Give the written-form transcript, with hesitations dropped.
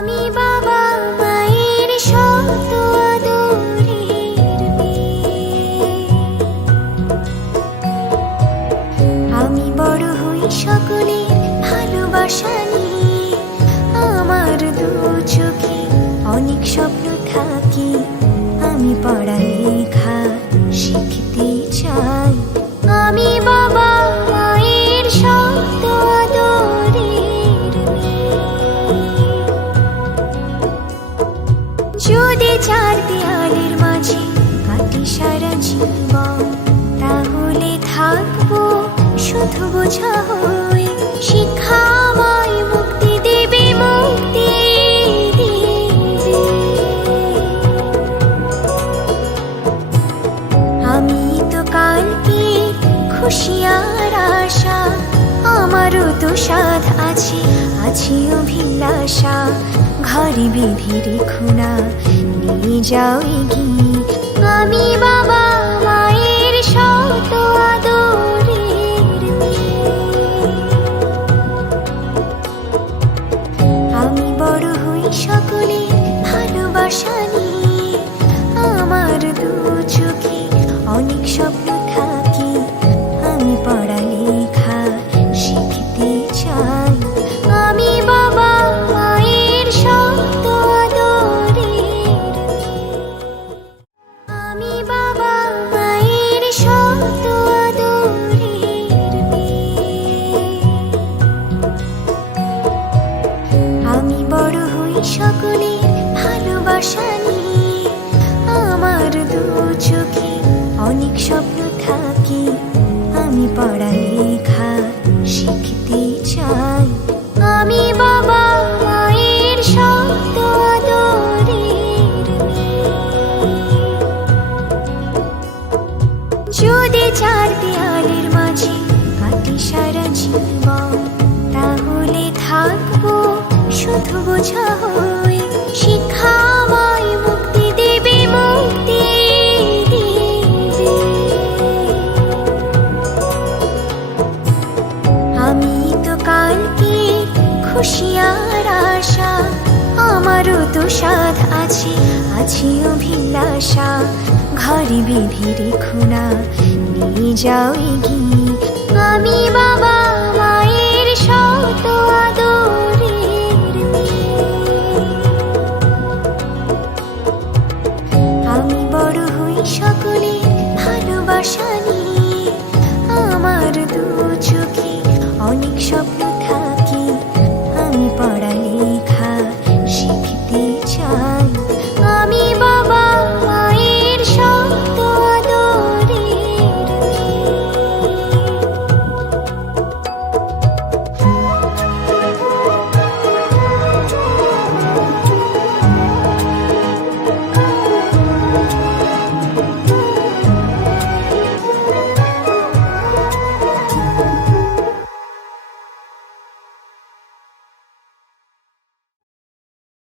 আমি বাবা মায়ের শত আদরের মেয়ে। আমি বড় হই সকলের ভালোবাসা নিয়ে। আমার দু চোখে অনেক স্বপ্ন থাকে, আমি পড়ালেখা শিখতে চাই। আমি বাবা মায়ের শত আদরের মেয়ে। যদি চার দেয়ালের মাঝে কাটি সারা জীবন, তাহলে থাকবো শুধু বোঝা হয়ে। শিক্ষা আমায় মুক্তি দেবে, মুক্তি দেবে। আমি তো কালকে খুশি আর আশা, আমারও তো সাধ আছে, আছে অভিলাষা। ঘরে বেঁধে রেখো না, নিয়ে যাও এগিয়ে। আমি বাবা মায়ের শত আদরের মেয়ে। আমি বড় হই সকলের ভালোবাসা নিয়ে। আমার দু চোখে অনেক স্বপ্ন থাকে, আমি পড়ালেখা শিখতে চাই। আমি বাবা মায়ের শত আদরের মেয়ে। আমি বাবা মায়ের শত আদরের মেয়ে। আমি বড় হই সকলের ভালোবাসা নিয়ে। আমার দু চোখে অনেক স্বপ্ন থাকে, আমি পড়ালেখা শিখতে চাই। আমি বাবা মায়ের শত আদরের মেয়ে। যদি চার দেয়ালের মাঝে কাটি সারা জীবন, তাহলে থাকবো শুধু বোঝা হয়ে। শিক্ষা আমায় মুক্তি দেবে, মুক্তি দেবে। আমি তো কালকে খুশি আর আশা, আমারও তো সাধ আছে, আছে অভিলাষা। ঘরে বেঁধে রেখো না, নিয়ে যাও এগিয়ে। আমি বাবা মায়ের শত আদরের